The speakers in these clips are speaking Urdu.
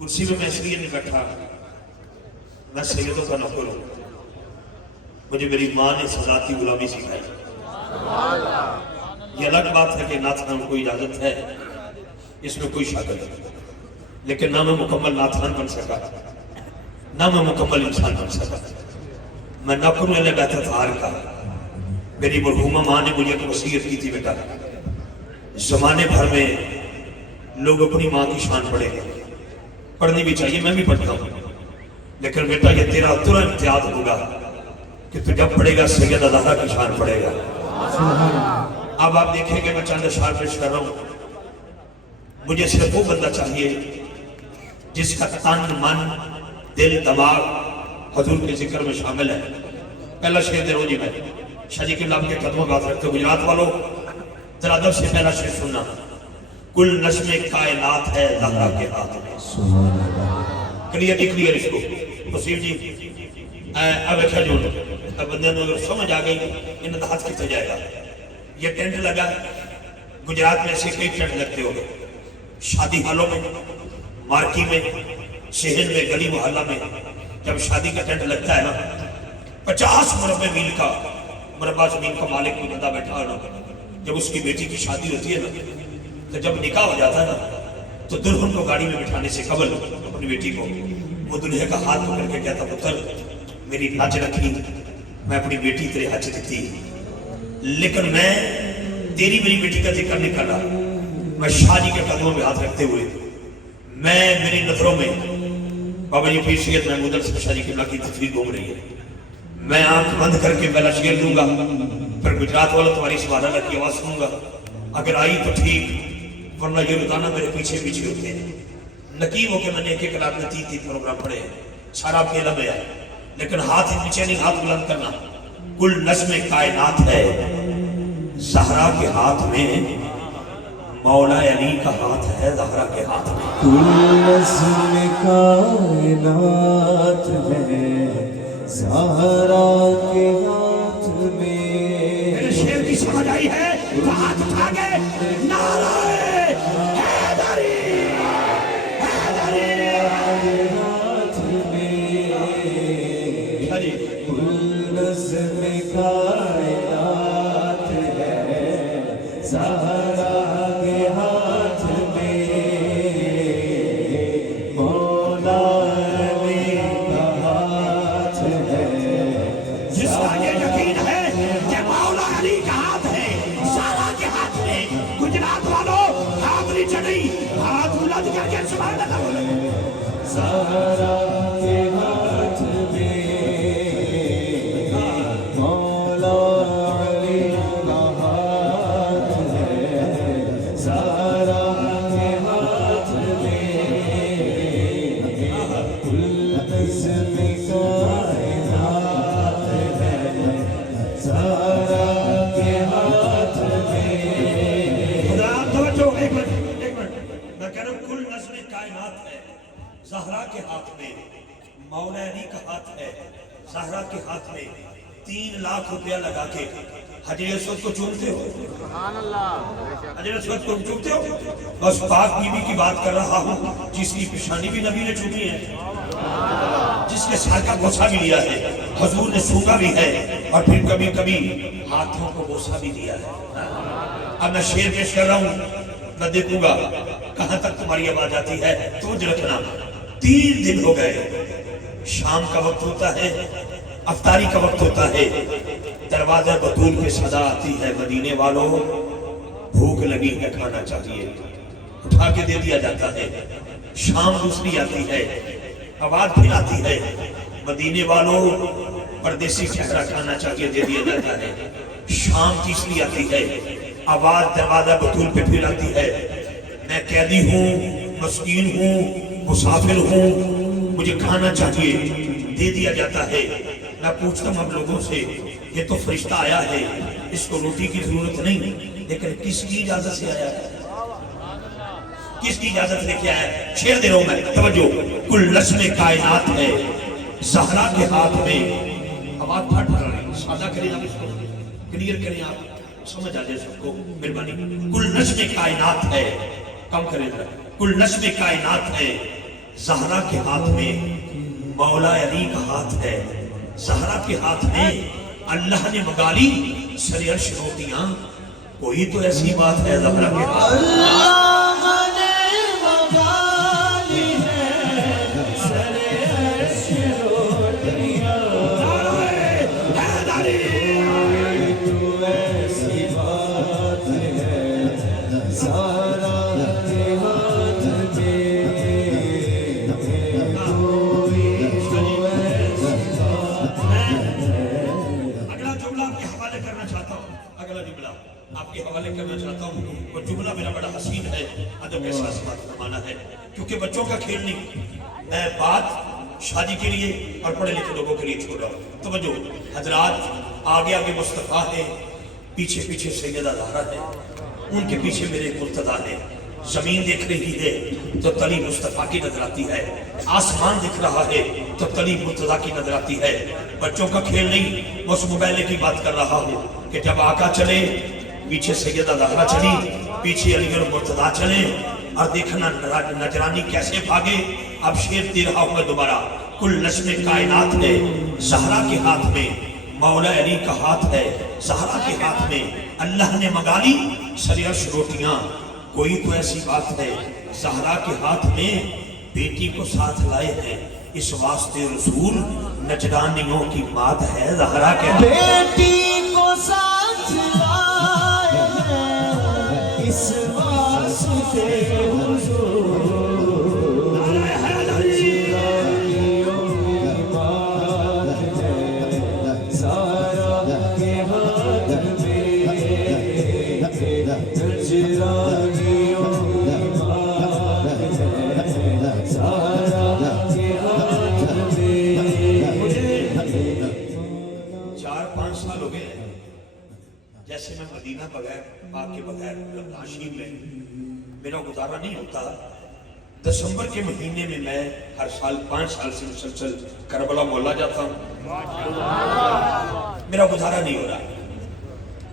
کرسی میں میں اس لیے نہیں بیٹھا، میں سیدوں کا نوکر ہوں، مجھے میری ماں نے ذاتی غلامی سکھائی۔ یہ الگ بات ہے کہ نعت خان کو اجازت ہے، اس میں کوئی شک نہیں، لیکن نہ میں مکمل نعت خان بن سکا، نہ میں مکمل انسان بن سکا۔ میں نوکر اہل بیت اطہار کا، میری مرحومہ ماں نے مجھے ایک وصیت کی تھی، بیٹا زمانے بھر میں لوگ اپنی ماں کی شان پڑھیں گے، پڑھنی بھی چاہیے، میں بھی پڑھتا ہوں، لیکن بیٹا یہ تیرا امتیاز ہوگا کہ تو جب پڑھے گا سیدہ زہرا کی شان پڑھے گا۔ اب آپ دیکھیں گے میں چند اشعار پیش کر رہا ہوں۔ مجھے صرف وہ بندہ چاہیے جس کا تن من دل دماغ حضور کے ذکر میں شامل ہے۔ پہلا شعر دیرو جی میں شاہ جی قبلہ کے قدموں بات رکھتے گجرات والوں، ذرا ادب سے پہلا شعر سننا۔ کل نظم کائنات ہے زہرا کے ہاتھ میں۔ کلیئر اس کو وسیم جی اب ایک جو بندے نے اگر سمجھ آ گئی انہیں تو ہاتھ کتنے جائے گا۔ یہ ٹینٹ لگا گجرات میں ایسے کئی ٹینٹ لگتے ہو گئے، شادی حالوں میں، مارکی میں، شہر میں، گلی محلہ میں جب شادی کا ٹینٹ لگتا ہے نا، 50 مربع میل کا مربع زمین کا مالک کوئی بندہ بیٹھا ہے نا، جب اس کی بیٹی کی شادی ہوتی ہے نا، تو جب نکاح ہو جاتا ہے نا تو دلہن کو گاڑی میں بٹھانے سے قبل اپنی بیٹی کو وہ دلہے کا ہاتھ پکڑ کے کہتا پتر میری لاج رکھی، میں اپنی بیٹی تیرے حج دیتی، لیکن میں تیری میری بیٹی کا ذکر نہیں کر رہا، میں شاہ جی کے قدموں میں ہاتھ رکھتے ہوئے میں میری نظروں میں بابا جی پیر سید محمود الحسن شاہ جی قبلہ کی تصویر گھوم رہی ہے، میں آنکھ بند کر کے پہلا شعر دوں گا، پھر گجرات والا تمہاری سبحان اللہ کی آواز سنوں گا، اگر آئی تو ٹھیک، ورنہ یہ روزانہ میرے پیچھے پیچھے ہوتے ہیں۔ نقیب ہو کے میں نے ایک رات میں 3 پروگرام پڑھے ہیں، سارا آپ کے علم ہے، لیکن ہاتھ نیچے نہیں، ہاتھ بلند کرنا۔ کل نظم کائنات ہے زہرا کے ہاتھ میں، مولا علی کا ہاتھ ہے زہرا کے ہاتھ میں۔ کل نظم کائنات ہے زہرا کے ہاتھ میں۔ میرے شعر کی سمجھ آئی ہے تو ہاتھ اٹھا کے نعرہ حیدری حیدری ہاتھ میں کل نظم کائنات ہے زہرا کے ہاتھ میں، مولا علی کا ہاتھ ہے۔ جس کا یہ یقین ہے کہ مولا علی کا ہاتھ ہے زہرا کے ہاتھ میں، گجرات والوں ہاتھ نہیں چڑھی، ہاتھ بلند کر کے سبحان اللہ بولو۔ زہرا کے ہاتھ میں، مولا علی کا ہاتھ ہے زہرا کے ہاتھ میں، کل نظم کائنات ہے زہرا کے ہاتھ میں۔ خدا توجہ، ایک منٹ میں کہہ رہا ہوں کل نظم کائنات ہے زہرا کے ہاتھ میں، مولا علی کا ہاتھ ہے زہرا کے ہاتھ میں۔ 3 لاکھ روپیہ لگا کے حجر اسود کو چومتے ہو، حجر اسود کو چومتے ہو، بس پاک بی بی کی بات کر رہا ہوں جس کی پیشانی بھی نبی نے چومی ہے، جس کے سر کا بوسہ بھی لیا ہے، حضور نے سونگا بھی ہے، اور پھر کبھی کبھی ہاتھوں کو بوسہ بھی دیا ہے۔ اب میں شعر پیش کر رہا ہوں، میں دیکھوں گا کہاں تک تمہاری آواز آتی ہے، توجہ رکھنا۔ 3 دن ہو گئے، شام کا وقت ہوتا ہے، افطاری کا وقت ہوتا ہے، دروازہ بطول کے صدا آتی ہے، مدینے والوں بھوک لگی ہے کھانا چاہیے، اٹھا کے دے دیا جاتا ہے۔ شام دوسری آتی ہے، آواز پھر آتی ہے، مدینے والوں پردیسی چہرہ کھانا چاہیے، دے دیا جاتا ہے۔ شام تیسری آتی ہے، آواز دروازہ بطول پہ پھر آتی ہے، میں قیدی ہوں، مسکین ہوں، مسافر ہوں، مجھے کھانا چاہیے، دے دیا جاتا ہے۔ میں پوچھتا ہوں اب لوگوں سے، یہ تو فرشتہ آیا ہے، اس کو روٹی کی ضرورت نہیں، لیکن کس کی اجازت سے آیا ہے؟ کس کی اجازت لے کے آیا ہے؟ شعر دے رہا ہوں میں، توجہ۔ کل نظم کائنات ہے زہرا کے ہاتھ میں، آواز پھٹ کر رہی، سادہ کریں آپ اس کو، کلیئر کریں آپ، سمجھ آ جائے سب کو، مہربانی۔ کل نظم کائنات ہے، کم کریں ذرا، کل نظم کائنات ہے زہرا کے ہاتھ میں مولا علی کا ہاتھ ہے، زہرا کے ہاتھ میں اللہ نے منگا لی سر عرش روٹیاں، کوئی تو ایسی بات ہے زہرا کے ہاتھ اللہ نے مغالی ہے سر عرش روٹیاں، کوئی تو ایسی بات ہے زہرا کے ہاتھ میں، کوئی تو ایسی بات ہے۔ اگلا جملہ آپ کے حوالے کرنا چاہتا ہوں، اگلا جملہ آپ کے حوالے کرنا چاہتا ہوں، وہ جملہ میرا بڑا حسین ہے، ادب کے ساتھ بات فرمانا ہے، کیونکہ بچوں کا کھیل نہیں، میں بات شادی کے لیے اور پڑھے لکھے لوگوں کے لیے چھوڑ رہا ہوں۔ توجہ حضرات، آگے آگے مصطفیٰ ہے، پیچھے پیچھے سیدہ زہرا ہے، ان کے پیچھے میرے مرتضیٰ ہے، زمین دیکھ رہی ہے تو تلی مصطفیٰ کی نظر آتی ہے، آسمان دکھ رہا ہے تو تلی مرتضیٰ کی نظر آتی ہے۔ بچوں کا کھیل نہیں، میں اس مبیلے کی بات کر رہا ہوں کہ جب آقا چلے پیچھے سیدہ زہرا چلی، پیچھے علی اور مرتضیٰ چلے، اور دیکھنا نجرانی کیسے بھاگے۔ اب شیر دے رہا ہوں میں دوبارہ، کل نظم کائنات ہے زہرا کے ہاتھ میں، مولا علی کا ہاتھ ہے زہرا کے ہاتھ میں، اللہ نے منگا لی سر عرش روٹیاں، کوئی تو ایسی بات ہے زہرا کے ہاتھ میں، بیٹی کو ساتھ لائے ہیں اس واسطے رسول، نجرانیوں کی بات ہے زہرا کے ہاتھ میں۔ بیٹی کو ساتھ لائے ہیں اس واسطے حضور، نجرانیوں کی بات ہے زہرا کے ہاتھ میں، نجرانیوں کی بات ہے زہرا کے ہاتھ میں۔ 4-5 سال ہو گئے ہیں جیسے میں مدینہ بغیر پاک کے بغیر رمضان میں میرا گزارا نہیں ہوتا۔ دسمبر کے مہینے میں میں ہر سال 5 سال سے مسلسل کربلا مولا جاتا ہوں، میرا گزارا نہیں ہو رہا،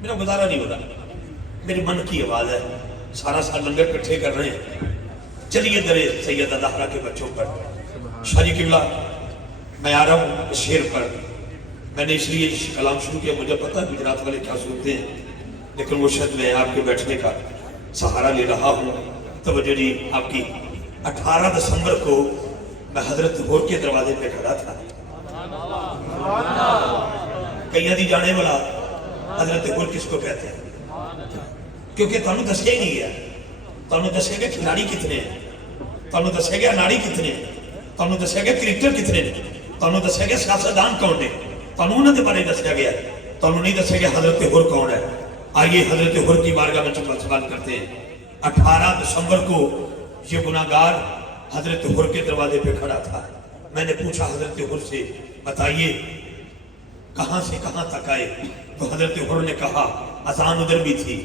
میرا گزارا نہیں ہو رہا، میرے من کی آواز ہے، سارا سال لنگر کٹھے کر رہے ہیں، چلیے درے سیدہ زہرا کے بچوں پر۔ شاہ جی قبلہ، میں آ رہا ہوں اس شعر پر، میں نے اس لیے کلام شروع کیا، مجھے پتا ہے گجرات والے کیا سنتے ہیں، لیکن وہ شاید میں آپ کے بیٹھنے کا سہارا لے رہا ہوں۔ توجہ جی، آپ کی 18 دسمبر کو میں حضرت غور کے دروازے پہ کھڑا تھا، کئی دی جانے والا حضرت غور کس کو کہتے ہیں، کیونکہ تانوں دسیا ہی نہیں گیا، تانوں دسیا گیا کھلاڑی کتنے ہیں، تانوں دسیا گیا ناڑی کتنے ہیں، تانوں دسیا گیا کرکٹر کتنے ہیں، تانوں دسیا گیا سیاستدان کون ہے، تانوں انہوں نے بارے دسیا گیا، تانوں نہیں دسیا گیا حضرت غور کون ہے۔ آئیے حضرت غور کی بارگاہ میں چند سوال کرتے ہیں۔ 18 دسمبر کو یہ گناہگار حضرت غور کے دروازے پہ کھڑا تھا، میں نے پوچھا حضرت غور سے، بتائیے کہاں سے کہاں تک آئے؟ تو حضرت غور نے کہا اذان ادھر بھی تھی،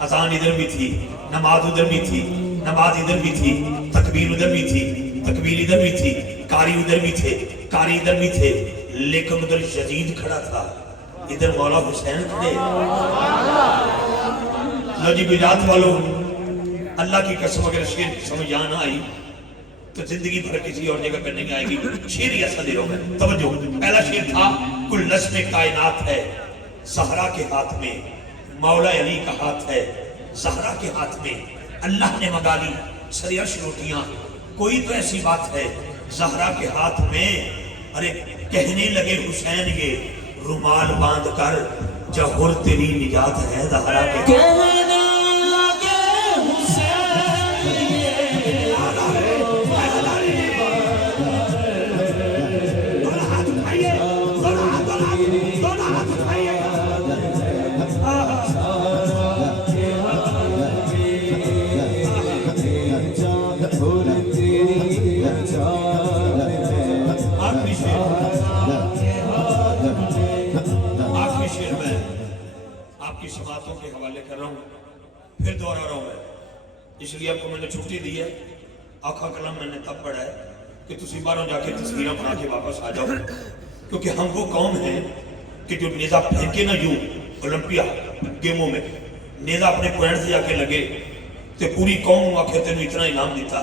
اذان ادھر بھی تھی، نماز ادھر بھی تھی، نماز ادھر بھی تھی، تکبیر ادھر بھی تھی، تکبیر ادھر بھی تھی، قاری ادھر بھی تھے، قاری ادھر بھی تھے، لیکن ادھر یزید کھڑا تھا، ادھر مولا حسین کھڑے۔ لو جی گجرات والوں، اللہ کی قسم اگر شیر کی سمجھ نہ آئی تو زندگی بھر کسی اور جگہ پہ نہیں آئے گی، شیر ہی ایسا دے رہا ہوں۔ توجہ، پہلا شیر تھا کل نظم کائنات ہے زہرا کے ہاتھ میں، مولا علی کا ہاتھ ہے زہرا کے ہاتھ میں، اللہ نے منگا لی سر عرش روٹیاں، کوئی تو ایسی بات ہے زہرا کے ہاتھ میں۔ ارے کہنے لگے حسین یہ رومال باندھ کر جہر تیری نجات ہے زہرا کے، کہنے لگے حسین یہ آخری شعر میں آپ کی سماعتوں کے حوالے کر رہا ہوں، پھر دوہرا رہا ہوں میں، اس لیے آپ کو میں نے چھٹی دی ہے۔ آقا کلام میں نے تب پڑھا ہے کہ تسی باہروں جا کے تصویریں بنا کے واپس آ جاؤ، کیونکہ ہم وہ قوم ہیں کہ جو نیزہ پھینکے نہ یوں اولمپیا گیموں میں، نیزہ اپنے پوائنٹ سے جا کے لگے تو پوری قوم آخر تینوں اتنا انعام دیتا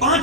5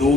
2